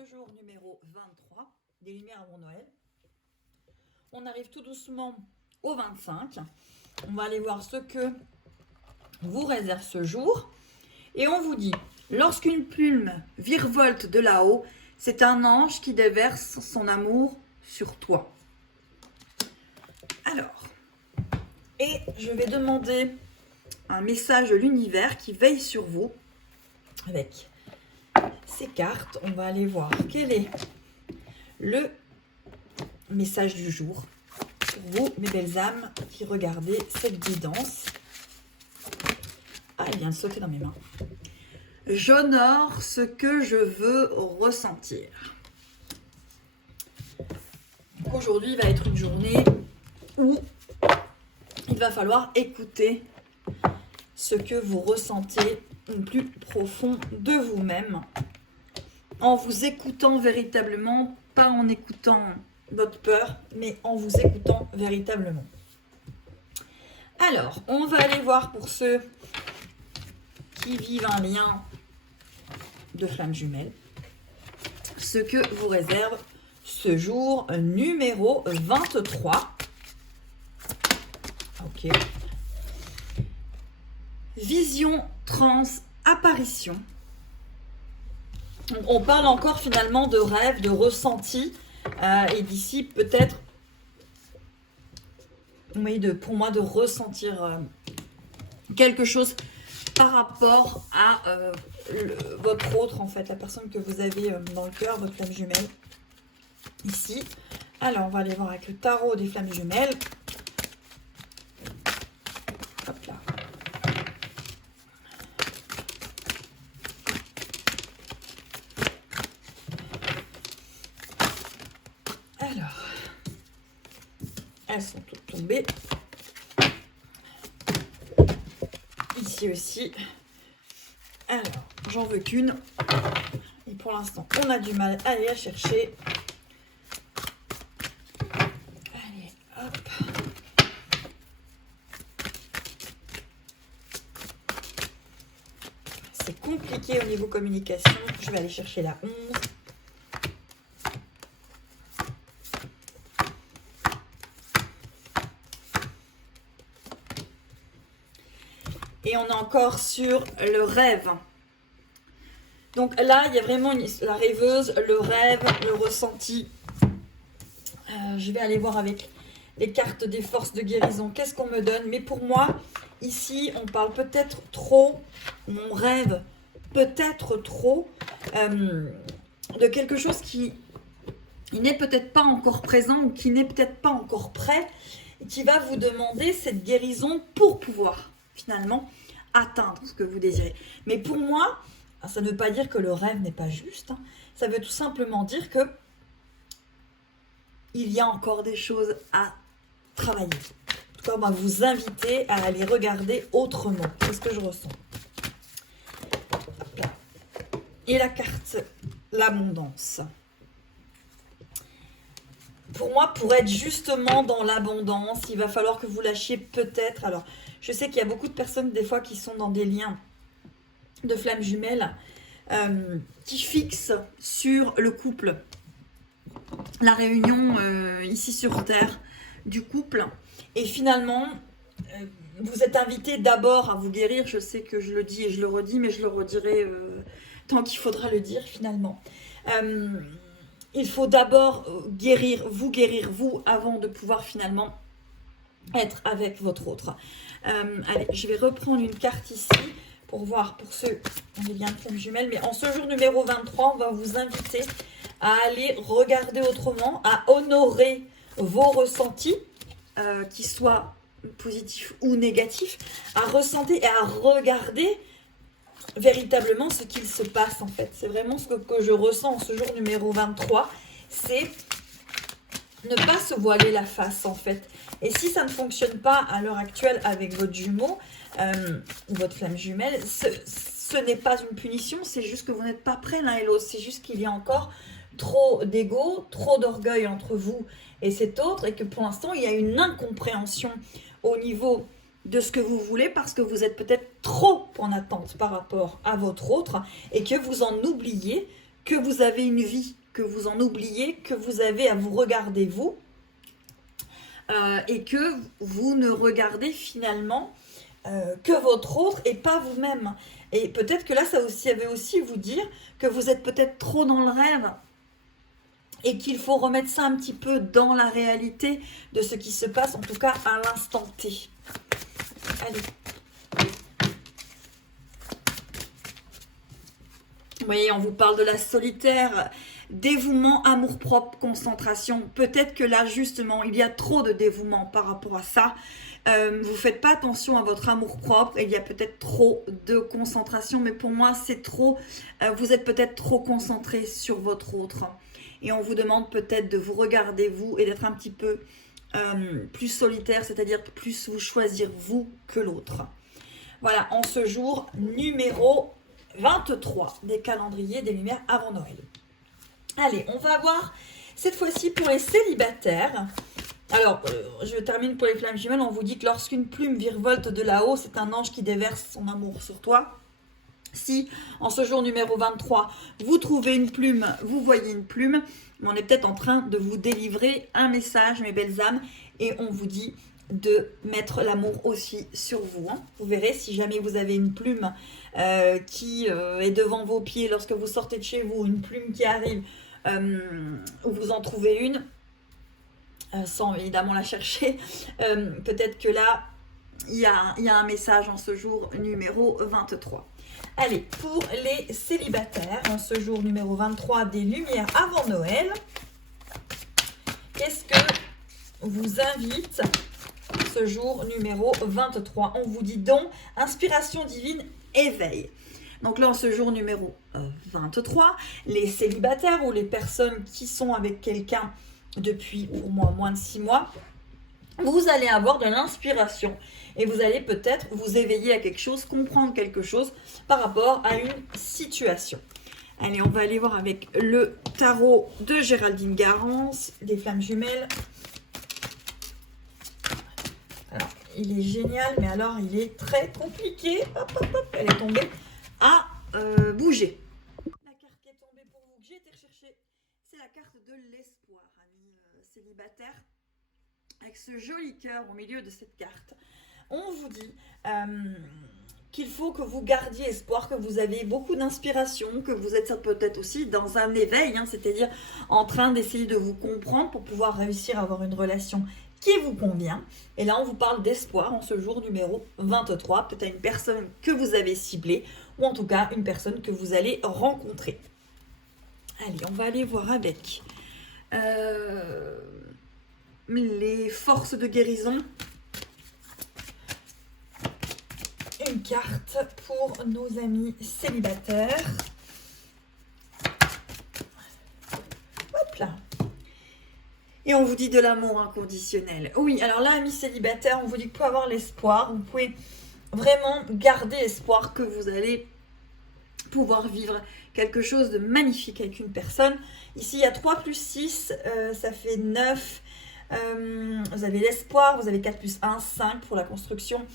le jour numéro 23 des Lumières avant Noël. On arrive tout doucement au 25. On va aller voir ce que vous réserve ce jour. Et on vous dit, lorsqu'une plume virevolte de là-haut, c'est un ange qui déverse son amour sur toi. Alors, et je vais demander un message de l'univers qui veille sur vous avec ces cartes. On va aller voir quel est le message du jour pour vous, mes belles âmes, qui regardez cette guidance. Ah, il vient de sauter dans mes mains. J'honore ce que je veux ressentir. Donc aujourd'hui va être une journée où il va falloir écouter ce que vous ressentez au plus profond de vous-même, en vous écoutant véritablement, pas en écoutant votre peur, mais en vous écoutant véritablement. Alors, on va aller voir pour ceux qui vivent un lien de flamme jumelle, ce que vous réserve ce jour numéro 23. Ok. Vision, trans, apparition. On parle encore finalement de rêve, de ressenti, et d'ici peut-être, oui, pour moi de ressentir quelque chose par rapport à votre autre, en fait, la personne que vous avez dans le cœur, votre flamme jumelle, ici. Alors, on va aller voir avec le tarot des flammes jumelles. Hop là. Alors, elles sont toutes tombées. Ici aussi. Alors, j'en veux qu'une. Et pour l'instant, on a du mal à aller la chercher. Allez, hop. C'est compliqué au niveau communication. Je vais aller chercher la 11. Et on est encore sur le rêve. Donc là, il y a vraiment la rêveuse, le rêve, le ressenti. Je vais aller voir avec les cartes des forces de guérison. Qu'est-ce qu'on me donne? Mais pour moi, ici, on parle peut-être trop, mon rêve, peut-être trop, de quelque chose qui n'est peut-être pas encore présent ou qui n'est peut-être pas encore prêt, et qui va vous demander cette guérison pour pouvoir finalement atteindre ce que vous désirez. Mais pour moi, ça ne veut pas dire que le rêve n'est pas juste. Ça veut tout simplement dire que il y a encore des choses à travailler. En tout cas, on va vous inviter à aller regarder autrement. C'est ce que je ressens. Hop là. Et la carte, l'abondance. Pour moi, pour être justement dans l'abondance, il va falloir que vous lâchiez peut-être. Alors, je sais qu'il y a beaucoup de personnes des fois qui sont dans des liens de flammes jumelles qui fixent sur le couple, la réunion ici sur Terre du couple. Et finalement, vous êtes invité d'abord à vous guérir. Je sais que je le dis et je le redis, mais je le redirai tant qu'il faudra le dire finalement. Il faut d'abord guérir vous, avant de pouvoir finalement être avec votre autre. Allez, je vais reprendre une carte ici pour voir pour ceux qui ont des liens de flammes jumelles. Mais en ce jour numéro 23, on va vous inviter à aller regarder autrement, à honorer vos ressentis, qu'ils soient positifs ou négatifs, à ressentir et à regarder véritablement ce qu'il se passe en fait. C'est vraiment ce que je ressens en ce jour numéro 23, c'est ne pas se voiler la face en fait. Et si ça ne fonctionne pas à l'heure actuelle avec votre jumeau, votre flamme jumelle, ce n'est pas une punition, c'est juste que vous n'êtes pas prêts l'un et l'autre. C'est juste qu'il y a encore trop d'ego, trop d'orgueil entre vous et cet autre, et que pour l'instant, il y a une incompréhension au niveau de ce que vous voulez, parce que vous êtes peut-être trop en attente par rapport à votre autre, et que vous en oubliez que vous avez une vie, que vous en oubliez, que vous avez à vous regarder vous, et que vous ne regardez finalement que votre autre et pas vous-même. Et peut-être que là, ça veut aussi vous dire que vous êtes peut-être trop dans le rêve et qu'il faut remettre ça un petit peu dans la réalité de ce qui se passe, en tout cas à l'instant T. Allez. Vous voyez, on vous parle de la solitaire, dévouement, amour-propre, concentration. Peut-être que là, justement, il y a trop de dévouement par rapport à ça. Vous ne faites pas attention à votre amour-propre. Il y a peut-être trop de concentration, mais pour moi, c'est trop. Vous êtes peut-être trop concentré sur votre autre. Et on vous demande peut-être de vous regarder, vous, et d'être un petit peu plus solitaire, c'est-à-dire plus vous choisir vous que l'autre. Voilà, en ce jour numéro 23 des calendriers des lumières avant Noël. Allez, on va voir cette fois-ci pour les célibataires. Alors, je termine pour les flammes jumelles. On vous dit que lorsqu'une plume virevolte de là-haut, c'est un ange qui déverse son amour sur toi. Si, en ce jour numéro 23, vous trouvez une plume, vous voyez une plume, on est peut-être en train de vous délivrer un message, mes belles âmes, et on vous dit de mettre l'amour aussi sur vous. Vous verrez, si jamais vous avez une plume qui est devant vos pieds lorsque vous sortez de chez vous, une plume qui arrive, ou vous en trouvez une, sans évidemment la chercher, peut-être que là, il y a un message en ce jour numéro 23. Allez, pour les célibataires, en ce jour numéro 23 des lumières avant Noël, qu'est-ce que vous invite ce jour numéro 23? On vous dit donc, inspiration divine, éveil. Donc là, en ce jour numéro 23, les célibataires ou les personnes qui sont avec quelqu'un depuis, pour moi, moins de 6 mois, vous allez avoir de l'inspiration et vous allez peut-être vous éveiller à quelque chose, comprendre quelque chose par rapport à une situation. Allez, on va aller voir avec le tarot de Géraldine Garance, des flammes jumelles. Alors, il est génial, mais alors il est très compliqué. Hop, hop, hop, elle est tombée à bouger. La carte qui est tombée pour vous, que j'ai été rechercher, c'est la carte de l'espoir, amis célibataires. Avec ce joli cœur au milieu de cette carte, on vous dit qu'il faut que vous gardiez espoir, que vous avez beaucoup d'inspiration, que vous êtes peut-être aussi dans un éveil, c'est-à-dire en train d'essayer de vous comprendre pour pouvoir réussir à avoir une relation qui vous convient. Et là, on vous parle d'espoir en ce jour numéro 23, peut-être une personne que vous avez ciblée, ou en tout cas une personne que vous allez rencontrer. Allez, on va aller voir avec les forces de guérison. Une carte pour nos amis célibataires. Hop là. Et on vous dit de l'amour inconditionnel. Oui, alors là, amis célibataires, on vous dit que vous pouvez avoir l'espoir. Vous pouvez vraiment garder espoir que vous allez pouvoir vivre quelque chose de magnifique avec une personne. Ici, il y a 3 plus 6, ça fait 9. Vous avez l'espoir, vous avez 4 plus 1, 5 pour la construction.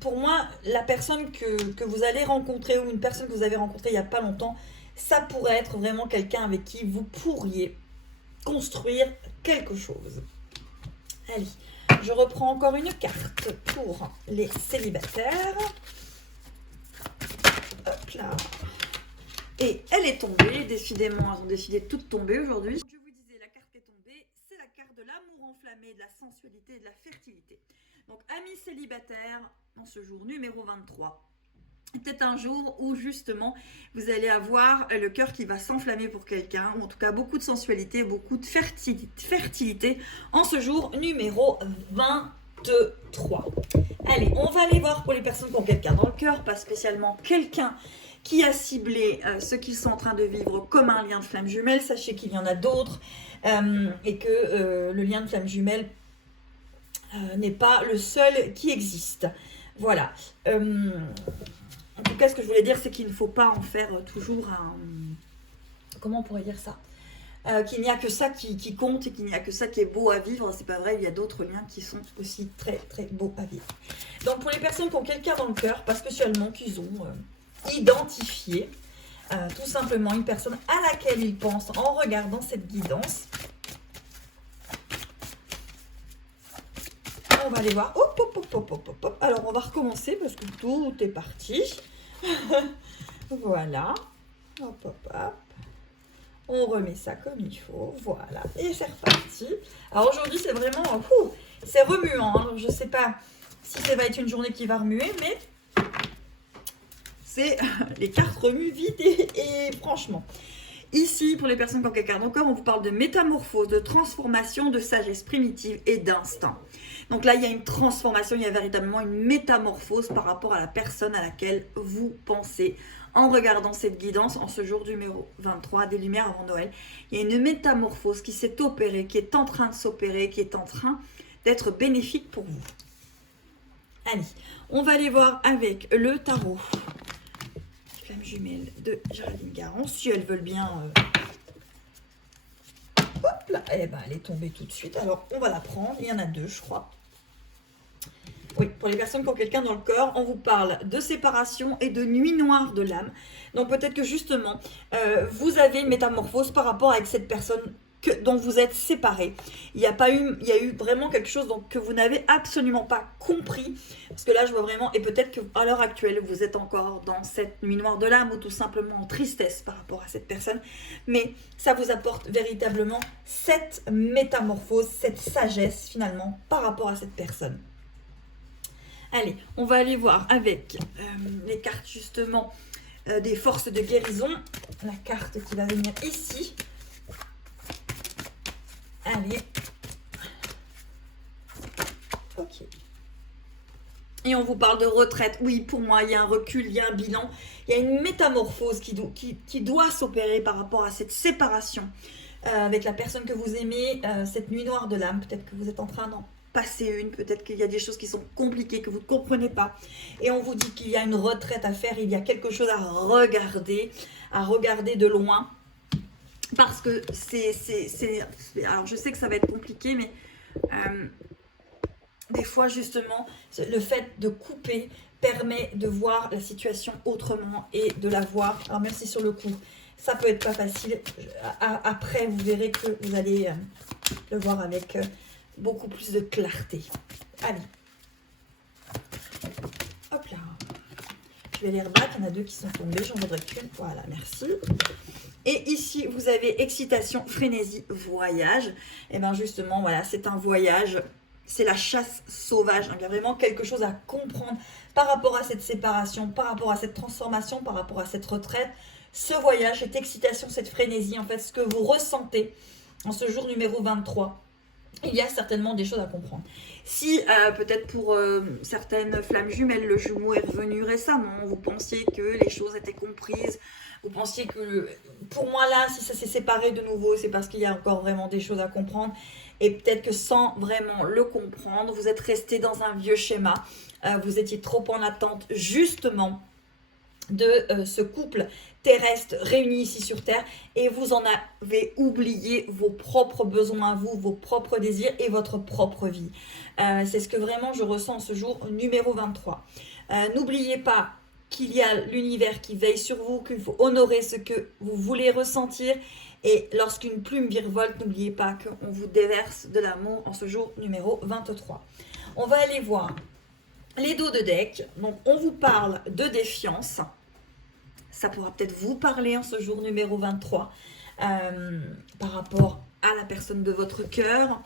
Pour moi, la personne que vous allez rencontrer ou une personne que vous avez rencontrée il n'y a pas longtemps, ça pourrait être vraiment quelqu'un avec qui vous pourriez construire quelque chose. Allez, je reprends encore une carte pour les célibataires. Hop là. Et elle est tombée, décidément, elles ont décidé de toutes tomber aujourd'hui. Je vous disais, la carte qui est tombée, c'est la carte de l'amour enflammé, de la sensualité et de la fertilité. Donc, amis célibataires, en ce jour numéro 23, peut-être un jour où justement vous allez avoir le cœur qui va s'enflammer pour quelqu'un, ou en tout cas beaucoup de sensualité, beaucoup de fertilité en ce jour numéro 23. Allez, on va aller voir pour les personnes qui ont quelqu'un dans le cœur, pas spécialement quelqu'un qui a ciblé ce qu'ils sont en train de vivre comme un lien de flamme jumelle. Sachez qu'il y en a d'autres et que le lien de flamme jumelle n'est pas le seul qui existe. Voilà. En tout cas, ce que je voulais dire, c'est qu'il ne faut pas en faire toujours un... Comment on pourrait dire ça ? Qu'il n'y a que ça qui compte et qu'il n'y a que ça qui est beau à vivre. C'est pas vrai, il y a d'autres liens qui sont aussi très très beaux à vivre. Donc pour les personnes qui ont quelqu'un dans le cœur, pas spécialement qu'ils ont identifié, tout simplement une personne à laquelle il pense en regardant cette guidance. On va aller voir. Hop, hop, hop, hop, hop, hop. Alors, on va recommencer parce que tout est parti. Voilà. Hop, hop, hop. On remet ça comme il faut. Voilà. Et c'est reparti. Alors, aujourd'hui, c'est vraiment... c'est remuant. Alors, je ne sais pas si ça va être une journée qui va remuer, mais c'est les cartes remuent vite et franchement... Ici, pour les personnes qui ont quelqu'un d'encore, on vous parle de métamorphose, de transformation, de sagesse primitive et d'instinct. Donc là, il y a une transformation, il y a véritablement une métamorphose par rapport à la personne à laquelle vous pensez en regardant cette guidance en ce jour numéro 23 des Lumières avant Noël. Il y a une métamorphose qui s'est opérée, qui est en train de s'opérer, qui est en train d'être bénéfique pour vous. Allez, on va aller voir avec le tarot. Flamme jumelle de Géraldine Garand, si elles veulent bien. Hop là, eh ben, elle est tombée tout de suite. Alors, on va la prendre. Il y en a deux, je crois. Oui, pour les personnes qui ont quelqu'un dans le corps, on vous parle de séparation et de nuit noire de l'âme. Donc, peut-être que justement, vous avez une métamorphose par rapport avec cette personne dont vous êtes séparés. Il y a eu vraiment quelque chose que vous n'avez absolument pas compris. Parce que là, je vois vraiment, et peut-être qu'à l'heure actuelle, vous êtes encore dans cette nuit noire de l'âme ou tout simplement en tristesse par rapport à cette personne. Mais ça vous apporte véritablement cette métamorphose, cette sagesse finalement par rapport à cette personne. Allez, on va aller voir avec les cartes justement des forces de guérison. La carte qui va venir ici. Allez. Ok. Et on vous parle de retraite. Oui, pour moi, il y a un recul, il y a un bilan. Il y a une métamorphose qui doit s'opérer par rapport à cette séparation avec la personne que vous aimez, cette nuit noire de l'âme. Peut-être que vous êtes en train d'en passer une. Peut-être qu'il y a des choses qui sont compliquées, que vous ne comprenez pas. Et on vous dit qu'il y a une retraite à faire. Il y a quelque chose à regarder de loin. Parce que alors je sais que ça va être compliqué, mais des fois justement, le fait de couper permet de voir la situation autrement et de la voir. Alors même si sur le coup, ça peut être pas facile, après vous verrez que vous allez le voir avec beaucoup plus de clarté. Allez. Hop là. Je vais les rebattre, il y en a deux qui sont tombés, j'en voudrais qu'une. Voilà, merci. Et ici, vous avez excitation, frénésie, voyage. Et bien justement, voilà, c'est un voyage, c'est la chasse sauvage. Il y a vraiment quelque chose à comprendre par rapport à cette séparation, par rapport à cette transformation, par rapport à cette retraite. Ce voyage, cette excitation, cette frénésie, en fait, ce que vous ressentez en ce jour numéro 23. Il y a certainement des choses à comprendre. Si peut-être pour certaines flammes jumelles, le jumeau est revenu récemment, vous pensiez que les choses étaient comprises, vous pensiez que, pour moi là, si ça s'est séparé de nouveau, c'est parce qu'il y a encore vraiment des choses à comprendre. Et peut-être que sans vraiment le comprendre, vous êtes resté dans un vieux schéma, vous étiez trop en attente justement de ce couple terrestre réuni ici sur Terre et vous en avez oublié vos propres besoins à vous, vos propres désirs et votre propre vie. C'est ce que vraiment je ressens ce jour numéro 23. N'oubliez pas qu'il y a l'univers qui veille sur vous, qu'il faut honorer ce que vous voulez ressentir et lorsqu'une plume virevolte, n'oubliez pas qu'on vous déverse de l'amour en ce jour numéro 23. On va aller voir les dos de deck. Donc on vous parle de défiance. Ça pourra peut-être vous parler en ce jour numéro 23 par rapport à la personne de votre cœur.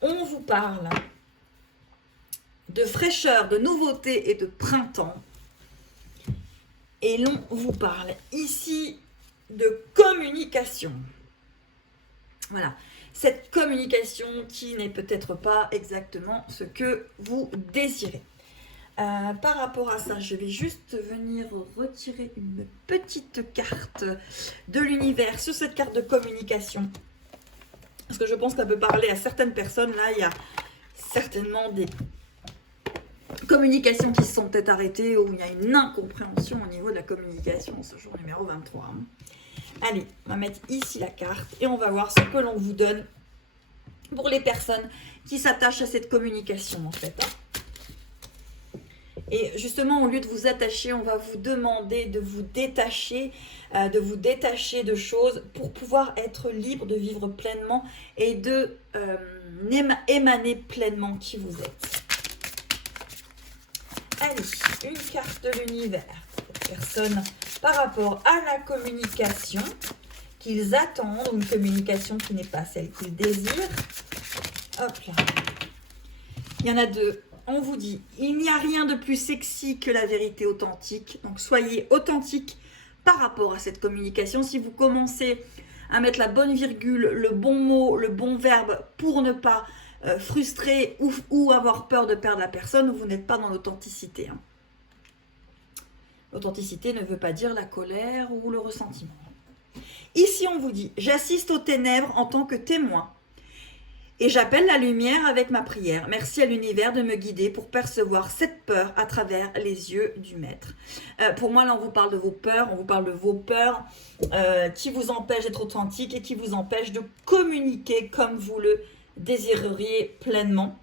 On vous parle de fraîcheur, de nouveauté et de printemps. Et l'on vous parle ici de communication. Voilà, cette communication qui n'est peut-être pas exactement ce que vous désirez. Par rapport à ça, je vais juste venir retirer une petite carte de l'univers sur cette carte de communication. Parce que je pense qu'elle peut parler à certaines personnes. Là, il y a certainement des communications qui se sont peut-être arrêtées ou il y a une incompréhension au niveau de la communication ce jour numéro 23. Allez, on va mettre ici la carte et on va voir ce que l'on vous donne pour les personnes qui s'attachent à cette communication en fait. Et justement, au lieu de vous attacher, on va vous demander de vous détacher de choses pour pouvoir être libre de vivre pleinement et de émaner pleinement qui vous êtes. Allez, une carte de l'univers pour les personnes par rapport à la communication qu'ils attendent, ou une communication qui n'est pas celle qu'ils désirent. Hop là. Il y en a deux. On vous dit, il n'y a rien de plus sexy que la vérité authentique. Donc, soyez authentique par rapport à cette communication. Si vous commencez à mettre la bonne virgule, le bon mot, le bon verbe pour ne pas frustrer ou avoir peur de perdre la personne, vous n'êtes pas dans l'authenticité. Hein. L'authenticité ne veut pas dire la colère ou le ressentiment. Ici, on vous dit, j'assiste aux ténèbres en tant que témoin. Et j'appelle la lumière avec ma prière. Merci à l'univers de me guider pour percevoir cette peur à travers les yeux du maître. Pour moi, là, on vous parle de vos peurs. On vous parle de vos peurs qui vous empêchent d'être authentique et qui vous empêchent de communiquer comme vous le désireriez pleinement.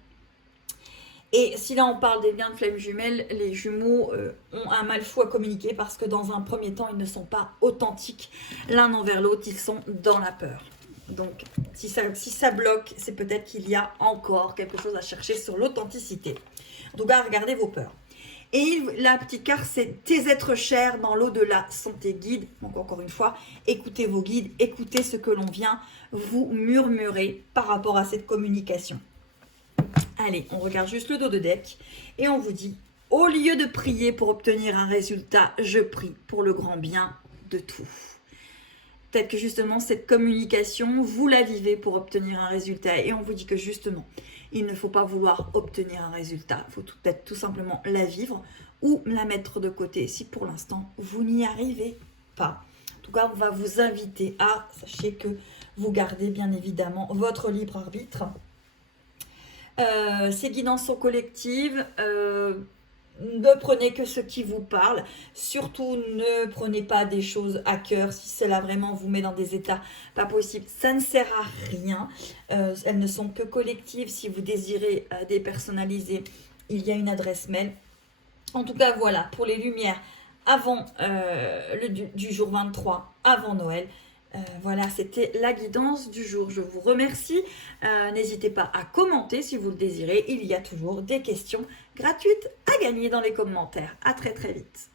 Et si là, on parle des liens de flammes jumelles, les jumeaux ont un mal fou à communiquer parce que dans un premier temps, ils ne sont pas authentiques l'un envers l'autre. Ils sont dans la peur. Donc, si ça bloque, c'est peut-être qu'il y a encore quelque chose à chercher sur l'authenticité. Donc, regardez vos peurs. Et la petite carte, c'est tes êtres chers dans l'au-delà sont tes guides. Donc, encore une fois, écoutez vos guides, écoutez ce que l'on vient vous murmurer par rapport à cette communication. Allez, on regarde juste le dos de deck et on vous dit, au lieu de prier pour obtenir un résultat, je prie pour le grand bien de tout. Peut-être que justement, cette communication, vous la vivez pour obtenir un résultat. Et on vous dit que justement, il ne faut pas vouloir obtenir un résultat. Il faut peut-être tout simplement la vivre ou la mettre de côté si pour l'instant, vous n'y arrivez pas. En tout cas, on va vous inviter à, sachez que vous gardez bien évidemment votre libre arbitre. Ces guidances sont collectives. Ne prenez que ce qui vous parle. Surtout, ne prenez pas des choses à cœur. Si cela vraiment vous met dans des états pas possibles, ça ne sert à rien. Elles ne sont que collectives. Si vous désirez dépersonnaliser, il y a une adresse mail. En tout cas, voilà, pour les lumières avant du jour 23, avant Noël. Voilà, c'était la guidance du jour. Je vous remercie. N'hésitez pas à commenter si vous le désirez. Il y a toujours des questions gratuites à gagner dans les commentaires. À très très vite.